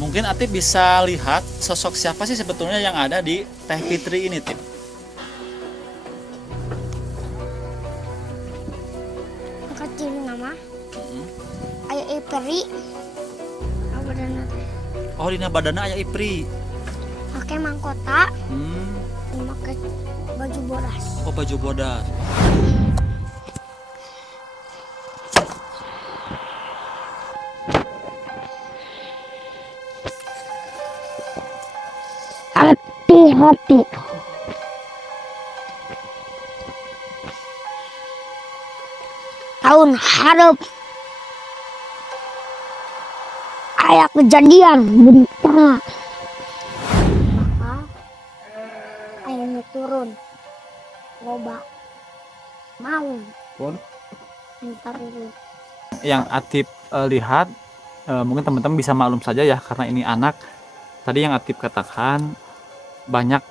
Mungkin Atip bisa lihat sosok siapa sih sebetulnya yang ada di Teh Fitri ini, Tip? Kecil nama. Ayah Ipri. Abadana. Oh, dina badana aya Ipri. Pakai mangkota. Pakai baju bodas. Oh, baju bodas. Hati-hati. Tahun harap ayah kejadian bencana. Maka ayahnya turun loba mau ntar dulu. Yang Atip lihat mungkin teman-teman bisa maklum saja ya, karena ini anak. Tadi yang Atip katakan banyak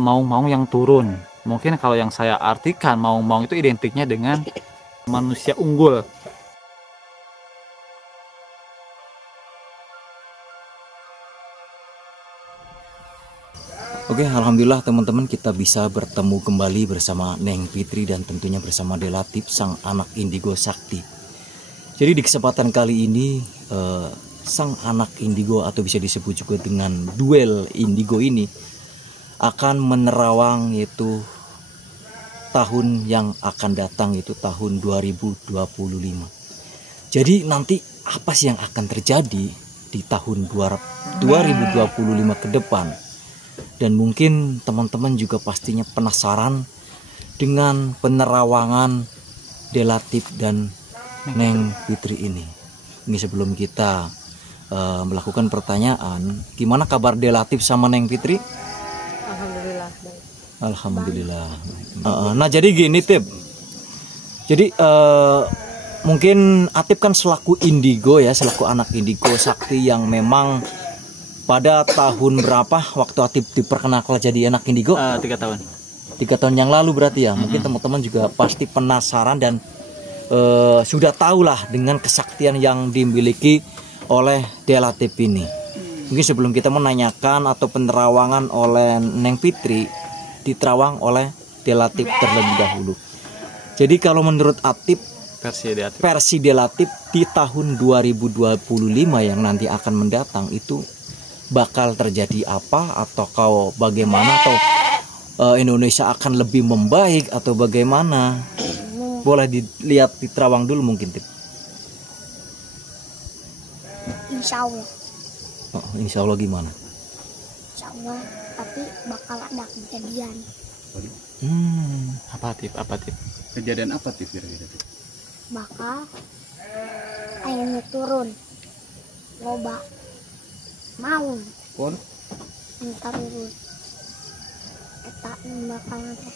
maung-maung yang turun. Mungkin kalau yang saya artikan, maung-maung itu identiknya dengan manusia unggul. Oke, alhamdulillah teman-teman, kita bisa bertemu kembali bersama Neng Fitri dan tentunya bersama Delatip, sang anak indigo sakti. Jadi di kesempatan kali ini sang anak indigo atau bisa disebut juga dengan duel indigo ini akan menerawang, yaitu tahun yang akan datang, yaitu tahun 2025. Jadi nanti apa sih yang akan terjadi di tahun 2025 ke depan? Dan mungkin teman-teman juga pastinya penasaran dengan penerawangan Delatip dan Neng Fitri ini. Ini sebelum kita melakukan pertanyaan, gimana kabar Delatip sama Neng Fitri? Alhamdulillah baik. Alhamdulillah. Nah jadi gini Tip, jadi mungkin Atip kan selaku indigo ya, selaku anak indigo sakti yang memang pada tahun berapa waktu Atip diperkenalkan jadi anak indigo? 3 tahun. 3 tahun yang lalu berarti ya. Mungkin teman-teman juga pasti penasaran dan sudah tahu lah dengan kesaktian yang dimiliki oleh Delatip ini. Mungkin sebelum kita menanyakan atau penerawangan oleh Neng Fitri, diterawang oleh Delatip terlebih dahulu. Jadi kalau menurut Atip, versi Delatip di tahun 2025 yang nanti akan mendatang itu bakal terjadi apa, atau kau bagaimana, atau Indonesia akan lebih membaik atau bagaimana? Boleh dilihat di terawang dulu mungkin Tip. Insya Allah. Oh, insya Allah gimana? Insya Allah, tapi bakal ada kejadian. Apa Tip? Apa Tip? Kejadian apa Tip kira-kira? Bakal ayahnya turun loba mau ntar dulu eta bakal apa.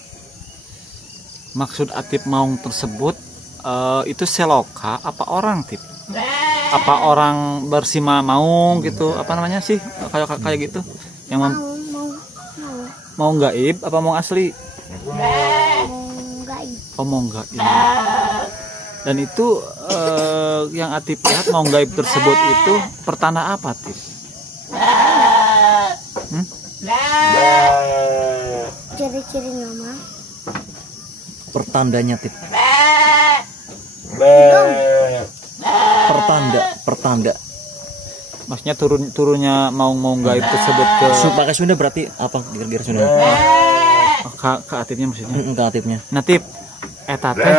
Maksud Atip maung tersebut itu seloka apa orang Tip? Apa orang bersima maung gitu? Apa namanya sih? Kayak gitu. Yang mau gaib apa mau asli? Mau gaib. Oh, mau gaib. Dan itu yang Atip lihat mau gaib tersebut itu pertanda apa Tip? Ciri-ciri nama. Pertandanya Tip. Pertanda. Maksudnya turunnya mau gaib tersebut ke Pakai Sunda berarti apa kira-kira Sunda? ke Atipnya maksudnya. Ke Atipnya. Nah Tip, eta teh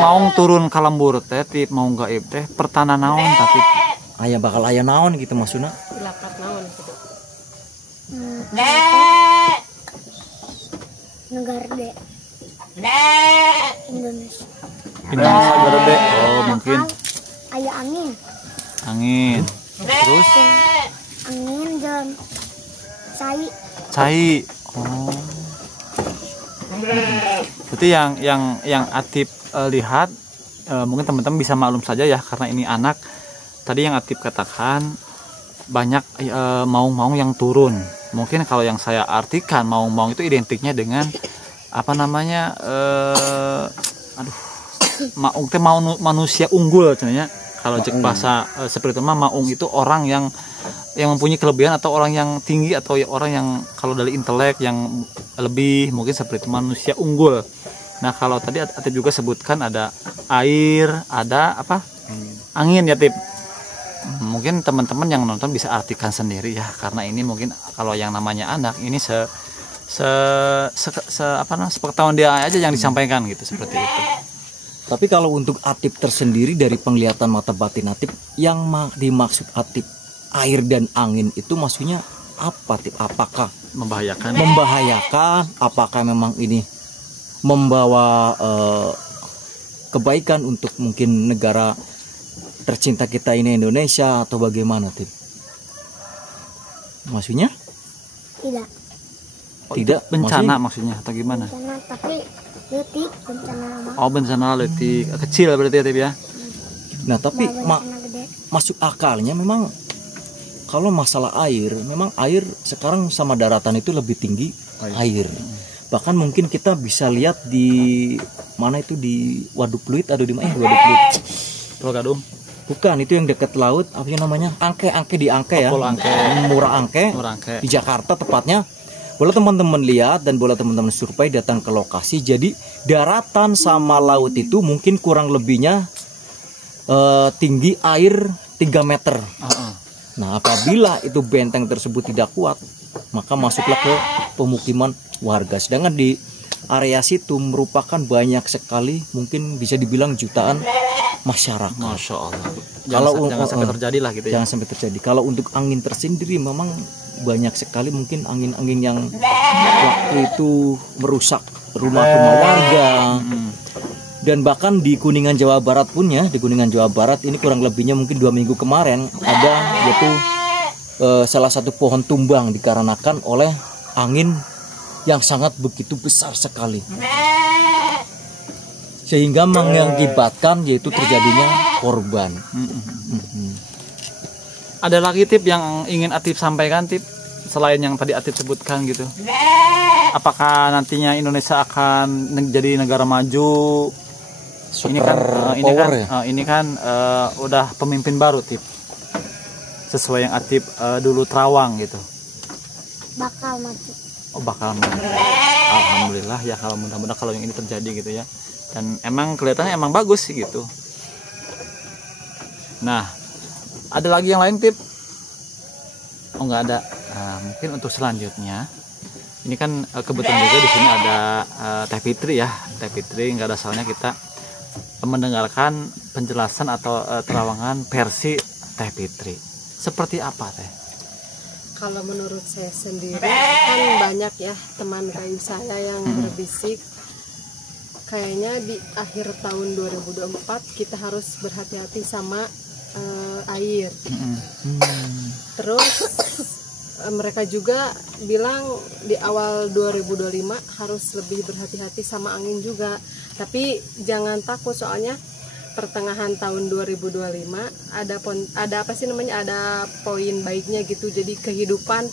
mau turun ka lembur teh Tip, mau gaib teh pertanda naon tah Tip? Aya bakal aya naon gitu maksudna? Ilakat naon gitu. Negara D. Indonesia. Indonesia gede. Oh, mungkin Ayah angin. Terus angin dan cai. Oh. Berarti yang Atip lihat mungkin teman-teman bisa maklum saja ya, karena ini anak. Tadi yang Atip katakan banyak maung-maung yang turun. Mungkin kalau yang saya artikan maung-maung itu identiknya dengan apa namanya maung teh manusia unggul sebenarnya. Kalau cek bahasa seperti itu mah maung itu orang yang yang mempunyai kelebihan atau orang yang tinggi atau orang yang kalau dari intelek yang lebih mungkin seperti manusia unggul. Nah kalau tadi Atip juga sebutkan ada air, ada apa? Angin ya Tip. Mungkin teman-teman yang nonton bisa artikan sendiri ya, karena ini mungkin kalau yang namanya anak ini sepengetahuan dia aja yang disampaikan gitu, seperti itu. Tapi kalau untuk Atip tersendiri dari penglihatan mata batin Atip, yang dimaksud Atip air dan angin itu maksudnya apa Tip? Apakah Membahayakan? Apakah memang ini membawa kebaikan untuk mungkin negara tercinta kita ini Indonesia atau bagaimana Tip? Maksudnya? Tidak. Tidak Bencana maksudnya atau gimana? Bencana tapi letik bencana mah. Oh bencana letik kecil berarti ya Tip ya. Nah tapi Bencana gede. masuk akalnya memang kalau masalah air, memang air sekarang sama daratan itu lebih tinggi air. Bahkan mungkin kita bisa lihat di mana itu, di Waduk Pluit atau di mana Waduk Pluit? Pulau Gadung. Bukan, itu yang dekat laut, apa yang namanya? Angke di Angke ya. Pulau Angke. Murah Angke. Di Jakarta tepatnya. Boleh teman-teman lihat dan boleh teman-teman survei datang ke lokasi. Jadi daratan sama laut itu mungkin kurang lebihnya tinggi air 3 meter. Nah, apabila itu benteng tersebut tidak kuat, maka masuklah ke pemukiman warga. Sedangkan di area situ merupakan banyak sekali, mungkin bisa dibilang jutaan masyarakat. Masya Allah. Jangan sampai terjadi lah gitu ya. Jangan sampai terjadi. Kalau untuk angin tersendiri memang banyak sekali mungkin angin-angin yang waktu itu merusak rumah-rumah warga. Dan bahkan di Kuningan Jawa Barat pun ya, di Kuningan Jawa Barat ini kurang lebihnya mungkin 2 minggu kemarin ada yaitu salah satu pohon tumbang dikarenakan oleh angin yang sangat begitu besar sekali, sehingga mengakibatkan yaitu terjadinya korban. Ada lagi Tip yang ingin Atip sampaikan Tip, selain yang tadi Atip sebutkan gitu? Apakah nantinya Indonesia akan jadi negara maju? Ini kan udah pemimpin baru Tip, sesuai yang Atip dulu terawang gitu. Bakal maju. Oh bakal maju. Alhamdulillah ya, kalau mudah-mudahan kalau yang ini terjadi gitu ya. Dan emang kelihatannya emang bagus sih gitu. Nah, ada lagi yang lain Tip? Oh nggak ada. Nah, mungkin untuk selanjutnya, ini kan kebetulan juga di sini ada Teh Fitri ya. Teh Fitri nggak ada salahnya kita mendengarkan penjelasan atau terawangan versi Teh Fitri. Seperti apa Teh? Kalau menurut saya sendiri kan banyak ya teman kayu saya yang berbisik kayaknya di akhir tahun 2024 kita harus berhati-hati sama air. Terus mereka juga bilang di awal 2025 harus lebih berhati-hati sama angin juga. Tapi jangan takut, soalnya pertengahan tahun 2025 ada apa sih namanya, ada poin baiknya gitu. Jadi kehidupan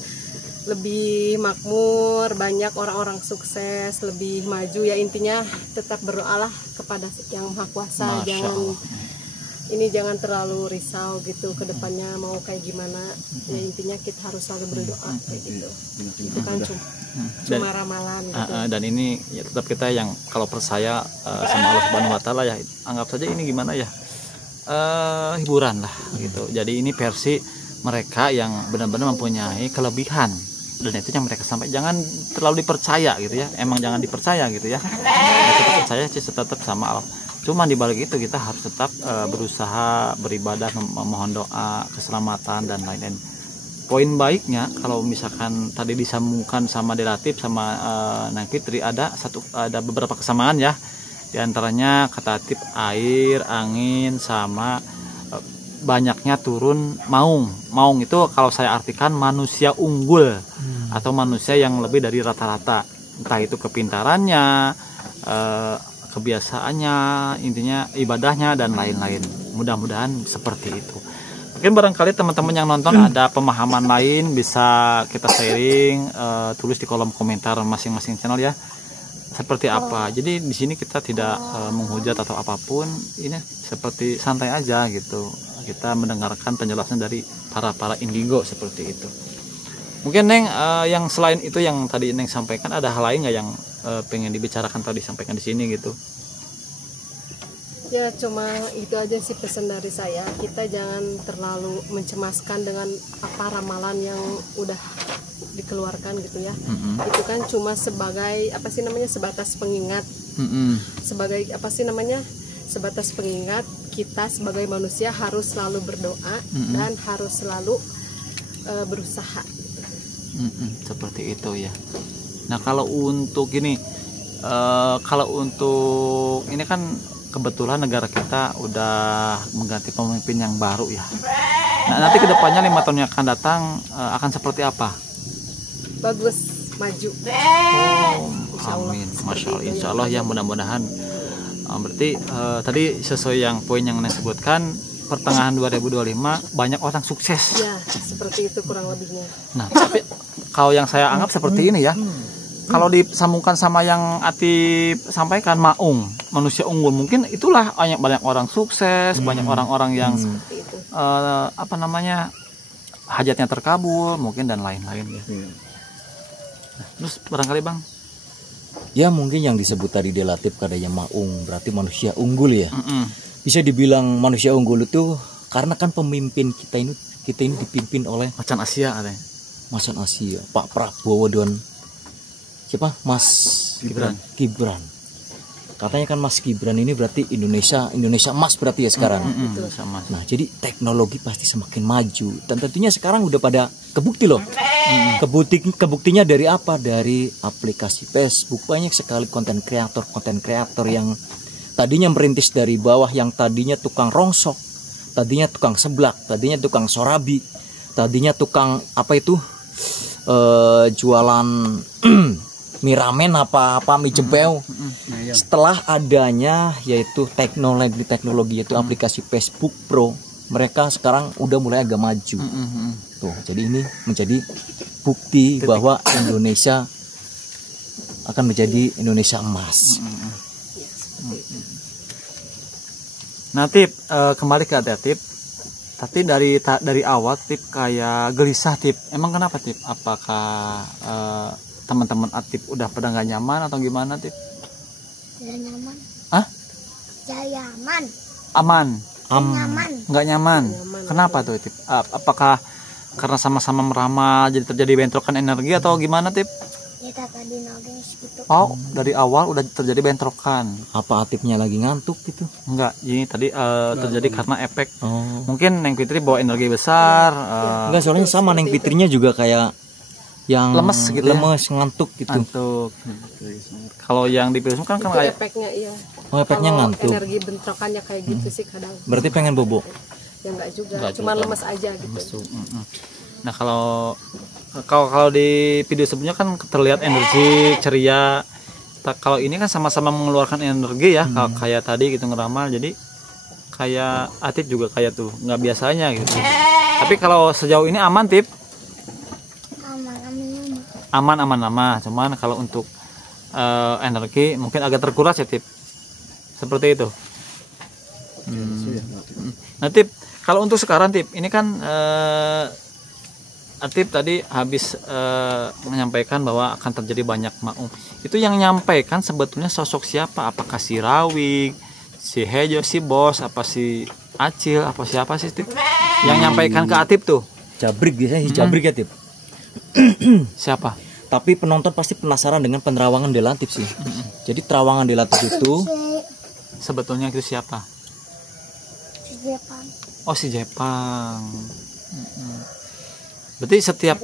lebih makmur, banyak orang-orang sukses, lebih maju ya. Intinya tetap berdoalah kepada Yang Maha Kuasa. Jangan terlalu risau gitu ke depannya mau kayak gimana. Ya intinya kita harus selalu berdoa kayak gitu. Itu kan cuma ramalan gitu. Dan ini ya tetap kita yang kalau percaya sama Allah Subhanahu wa taala ya, anggap saja ini gimana ya? Hiburan lah gitu. Jadi ini versi mereka yang benar-benar mempunyai kelebihan. Dan itu yang mereka sampai, jangan terlalu dipercaya gitu ya, emang jangan dipercaya gitu ya, kita percaya sih tetap sama Allah. Cuma di balik itu kita harus tetap berusaha beribadah, memohon doa keselamatan dan lain-lain. Poin baiknya kalau misalkan tadi disambungkan sama Delatif sama Neng Fitri, ada beberapa kesamaan ya. Di antaranya kata Atip air, angin, sama banyaknya turun maung. Maung itu kalau saya artikan manusia unggul atau manusia yang lebih dari rata-rata, entah itu kepintarannya, kebiasaannya, intinya ibadahnya dan lain-lain. Mudah-mudahan seperti itu. Mungkin barangkali teman-teman yang nonton ada pemahaman lain, bisa kita sharing, tulis di kolom komentar masing-masing channel ya. Seperti apa. Jadi di sini kita tidak menghujat atau apapun, ini seperti santai aja gitu. kita mendengarkan penjelasan dari para indigo seperti itu. Mungkin Neng, yang selain itu yang tadi Neng sampaikan, ada hal lain nggak yang pengen dibicarakan tadi sampaikan di sini gitu? Ya cuma itu aja sih pesan dari saya, kita jangan terlalu mencemaskan dengan apa ramalan yang udah dikeluarkan gitu ya. Itu kan cuma sebagai apa sih namanya, sebatas pengingat. Sebagai apa sih namanya, sebatas pengingat kita sebagai manusia harus selalu berdoa dan harus selalu berusaha. Seperti itu ya. Nah kalau untuk ini, kalau untuk ini kan kebetulan negara kita udah mengganti pemimpin yang baru ya. Nah nanti kedepannya 5 tahun yang akan datang akan seperti apa? Bagus, maju. Amin, Masya Allah, Insya Allah ya, mudah-mudahan. Berarti tadi sesuai yang poin yang Neng sebutkan, pertengahan 2025 banyak orang sukses. Ya seperti itu kurang lebihnya. Nah tapi kalau yang saya anggap seperti ini ya, kalau disambungkan sama yang Atip sampaikan, maung, manusia unggul, mungkin itulah banyak orang sukses, banyak orang-orang yang apa namanya, hajatnya terkabul mungkin dan lain-lain ya. Nah, terus barangkali Bang, Ya mungkin yang disebut tadi delatif kadanya maung berarti manusia unggul ya. Bisa dibilang manusia unggul itu karena kan pemimpin kita ini dipimpin oleh macan Asia katanya. Macan Asia, Pak Prabowo dan siapa? Mas Gibran. Katanya kan Mas Gibran ini berarti Indonesia emas berarti ya sekarang. Sama. Nah, jadi teknologi pasti semakin maju dan tentunya sekarang udah pada kebukti loh. Kebuktinya dari apa? Dari aplikasi Facebook. Banyak sekali konten kreator yang tadinya merintis dari bawah, yang tadinya tukang rongsok, tadinya tukang seblak, tadinya tukang sorabi, tadinya tukang apa itu? Jualan mie ramen apa mie jebel. Setelah adanya yaitu teknologi yaitu aplikasi Facebook Pro, mereka sekarang udah mulai agak maju. Tuh, jadi ini menjadi bukti bahwa Indonesia akan menjadi Indonesia emas. Nah Tip, kembali ke Tip. Tapi dari awal Tip kayak gelisah Tip. Emang kenapa Tip? Apakah teman-teman Atip udah pada nggak nyaman atau gimana Tip? Gak nyaman. Hah? Jaya aman. Aman? Nyaman. Nggak nyaman. Kenapa tuh Tip? Apakah karena sama-sama meramal jadi terjadi bentrokan energi atau gimana Tip? Kita tadi nogeng gitu. Oh, dari awal udah terjadi bentrokan. Apa Atipnya lagi ngantuk gitu? Enggak, ini tadi terjadi karena efek. Mungkin Neng Fitri bawa energi besar. Enggak, soalnya sama Neng Fitrinya juga kayak yang lemes gitu, ngantuk gitu. Ngantuk. Kalau yang di film kan Itu kayak efeknya iya. Oh, efeknya Kalau ngantuk. energi bentrokannya kayak gitu sih kadang. Berarti pengen bobo. Ya enggak juga, Enggak cuma juga. lemes aja gitu. Nah kalau di video sebelumnya kan terlihat energi ceria. Kalau ini kan sama-sama mengeluarkan energi ya, kayak tadi gitu ngeramal. Jadi kayak Atip juga kayak tuh nggak biasanya gitu. Tapi kalau sejauh ini aman Tip? Aman. Cuman kalau untuk energi mungkin agak terkuras ya Tip. Seperti itu. Nah Tip, kalau untuk sekarang Tip, ini kan Atip tadi habis menyampaikan bahwa akan terjadi banyak maung. Itu yang nyampaikan sebetulnya sosok siapa? Apakah si Rawik, si Hejo, si Bos, apa si Acil, apa siapa sih Tip? Yang nyampaikan ke Atip tuh? Jabrik biasanya si Jabrik ya Tip. Siapa? Tapi penonton pasti penasaran dengan penerawangan Delatif sih. Jadi terawangan Delatif itu sebetulnya itu siapa? Si Jepang. Oh si Jepang. Berarti setiap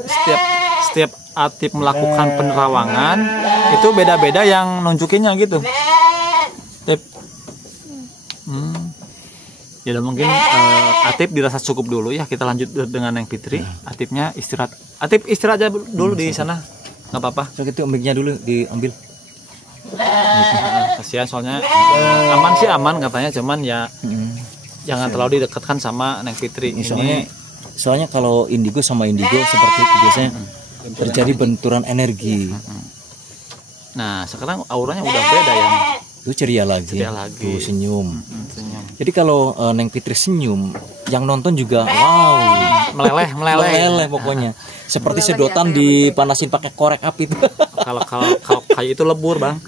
Atip melakukan penerawangan itu beda-beda yang nunjukinnya gitu. Tip. Ya udah mungkin Atip dirasa cukup dulu ya, kita lanjut dengan yang Fitri. Atipnya istirahat. Atip istirahat aja dulu di sana, nggak apa-apa. so gitu mic-nya dulu diambil. Kasihan soalnya aman sih aman katanya, cuman ya jangan terlalu didekatkan sama Neng Fitri. Soalnya kalau indigo sama indigo seperti itu biasanya terjadi benturan energi. Nah sekarang auranya udah beda ya. Itu ceria lagi. Ceria lagi. Tuh, senyum. Senyum. Jadi kalau Neng Fitri senyum, yang nonton juga wow, meleleh pokoknya. Seperti sedotan dipanasin pakai korek api. Kalau kayak itu lebur, Bang.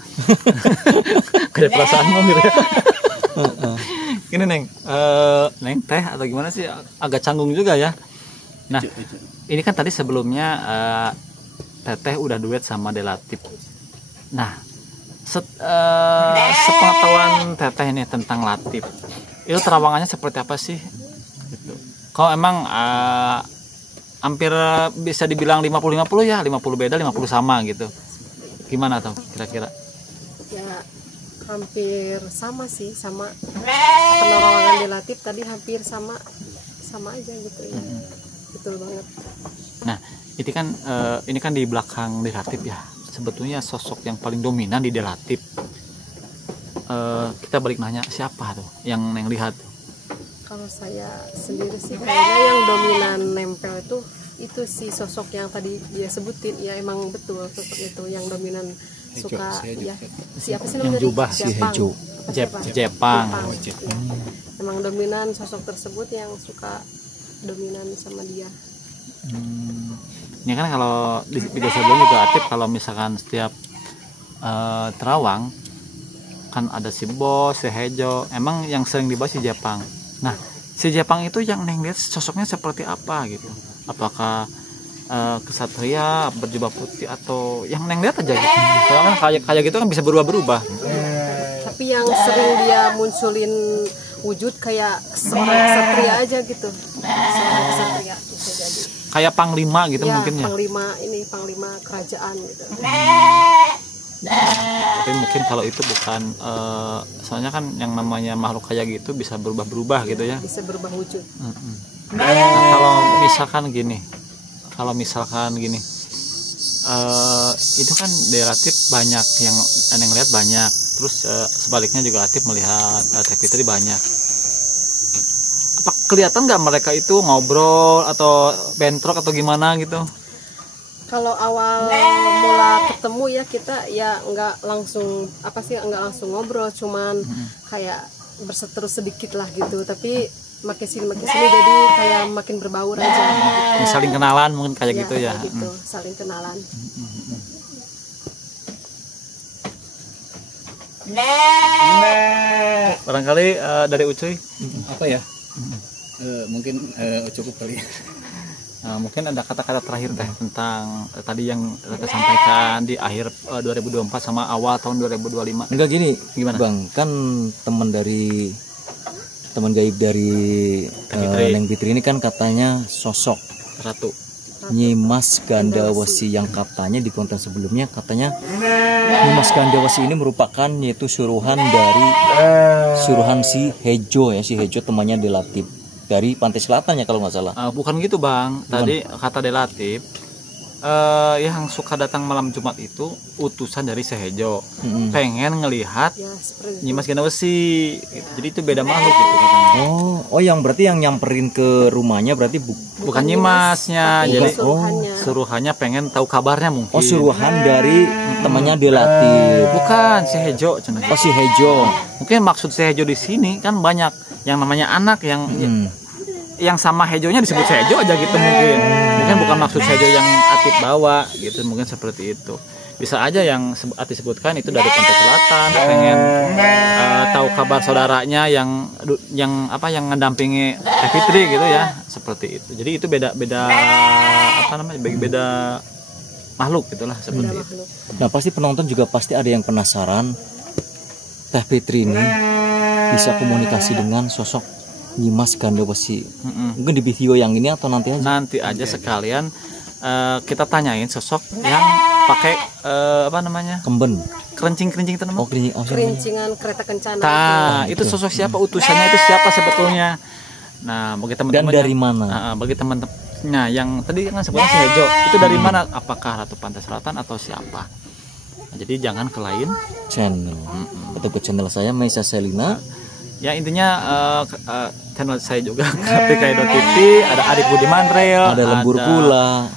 Kayak perasaanmu gitu ya. Gini Neng, Neng teh atau gimana sih, agak canggung juga ya. Nah, ini kan tadi sebelumnya Teteh udah duet sama Delatif. Nah, sepengetahuan Teteh ini tentang Latif, itu terawangannya seperti apa sih? Gitu. Kalau emang hampir bisa dibilang 50-50 ya, 50 beda, 50 sama gitu. Gimana tuh kira-kira? Ya hampir sama sih, sama penerawangan Delatif tadi hampir sama aja gitu ya. Betul banget. Nah, ini kan di belakang Delatif ya. Sebetulnya sosok yang paling dominan di Delatif. Kita balik nanya siapa tuh yang lihat? Kalau saya sendiri sih kayaknya yang dominan nempel itu si sosok yang tadi dia sebutin, ya emang betul sosok itu yang dominan suka ya siapa sih namanya? Yang jubah si Hejo. Jepang. Emang dominan sosok tersebut yang suka dominan sama dia. Ini kan kalau di video sebelumnya juga aktif, kalau misalkan setiap terawang kan ada si Bos, si Hejo, emang yang sering dibahas si Jepang. Nah, si Jepang itu yang Neng lihat sosoknya seperti apa gitu? Apakah kesatria berjubah putih atau yang Neng lihat aja gitu? Soalnya kan kayak gitu kan bisa berubah-berubah. Tapi yang sering dia munculin wujud kayak seorang kesatria aja gitu. Seorang kesatria bisa jadi. Kayak panglima gitu Ya, mungkin ya. panglima kerajaan gitu. Tapi mungkin kalau itu bukan soalnya kan yang namanya makhluk kayak gitu bisa berubah-berubah gitu ya. Bisa berubah wujud. Nah, kalau misalkan gini itu kan Delatif banyak yang lihat banyak, terus sebaliknya juga aktif melihat Teh Fitri banyak. Apa kelihatan nggak mereka itu ngobrol atau bentrok atau gimana gitu? Kalau awal mula ketemu ya kita ya nggak langsung ngobrol, cuman kayak berseteru sedikit lah gitu, tapi makin sini jadi kayak makin berbaur aja gitu. Saling kenalan mungkin kayak gitu ya. Kayak gitu, saling kenalan. Barangkali dari Ucuy Apa ya? Mungkin cukup kali. mungkin ada kata-kata terakhir Teh tentang tadi yang Teh sampaikan di akhir 2024 sama awal tahun 2025. Enggak gini, Gimana? Bang, kan teman gaib dari Neng Fitri ini kan katanya sosok Ratu. Nyimas Gandawasi, yang katanya di konten sebelumnya katanya Nyimas Gandawasi ini merupakan yaitu suruhan si Hejo ya, si Hejo temannya Delatif dari Pantai Selatan ya kalau nggak salah. Bukan gitu Bang, tadi kata Delatif yang suka datang malam Jumat itu utusan dari Sehejo, pengen ngelihat Ya, seperti Nyimas Gandawasi gitu. Jadi itu beda makhluk gitu katanya. Oh yang berarti yang nyamperin ke rumahnya berarti Bukan Nyimasnya, tapi jadi suruhannya. pengen tahu kabarnya mungkin. suruhan dari temannya Delatif. Bukan Sehejo cenah. Oh si Hejo. Mungkin maksud Sehejo di sini kan banyak yang namanya anak yang sama Hejonya disebut Sehejo aja gitu mungkin bukan maksud Sehejo yang Atif bawa gitu, mungkin seperti itu. Bisa aja yang Atif sebutkan itu dari Pantai Selatan, pengen tahu kabar saudaranya yang ngedampingi Teh Fitri gitu ya, seperti itu. Jadi itu beda makhluk gitulah seperti itu. Nah pasti penonton juga pasti ada yang penasaran Teh Fitri ini bisa komunikasi dengan sosok Nyimas Gandawasi. Mungkin di video yang ini atau nanti aja? Nanti aja sekalian kita tanyain sosok yang pakai Kemben. kerincing itu namanya. Kerincingan kereta kencana. Nah, itu sosok siapa, utusannya itu siapa sebetulnya. Nah, bagi teman-teman Dan dari mana? Bagi teman-temannya yang tadi kan sebutnya si Hejo, itu dari mana? Apakah Ratu Pantai Selatan atau siapa? Nah, jadi jangan ke lain channel atau ke channel saya Meisa Selina. Ya intinya channel saya juga Kapikai.tv, ada Adik Budiman Reel, Ada Lembur pula.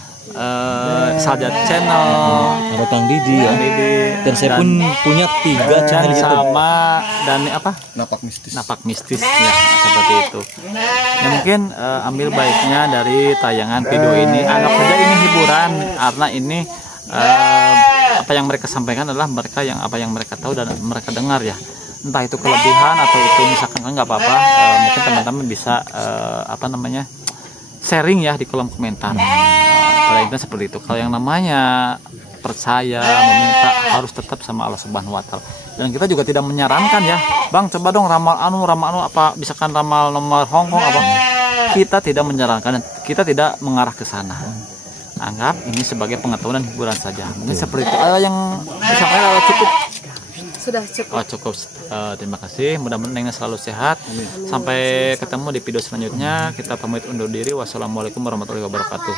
Saljad Channel, Ada Kang Didi ya. Dan saya pun punya 3 channel dan YouTube. sama dan apa? Napak mistis. Napak mistis ya, seperti itu. Ya mungkin ambil baiknya dari tayangan video ini, anggap saja ini hiburan karena ini apa yang mereka sampaikan adalah mereka yang apa yang mereka tahu dan mereka dengar ya. Entah itu kelebihan atau itu misalkan nggak apa-apa, mungkin teman-teman bisa apa namanya sharing ya di kolom komentar. Pada intinya seperti itu. Kalau yang namanya percaya meminta harus tetap sama Allah Subhanahu Wa Taala. Dan kita juga tidak menyarankan ya, Bang coba dong ramal anu apa misalkan ramal nomor Hongkong apa. Kita tidak menyarankan dan kita tidak mengarah ke sana. Anggap ini sebagai pengetahuan dan hiburan saja. Mungkin seperti itu. Yang disampaikan cukup. Sudah cukup. Oh cukup. Terima kasih. Mudah-mudahan Nengnya selalu sehat. Sampai ketemu di video selanjutnya. Kita pamit undur diri. Wassalamualaikum warahmatullahi wabarakatuh.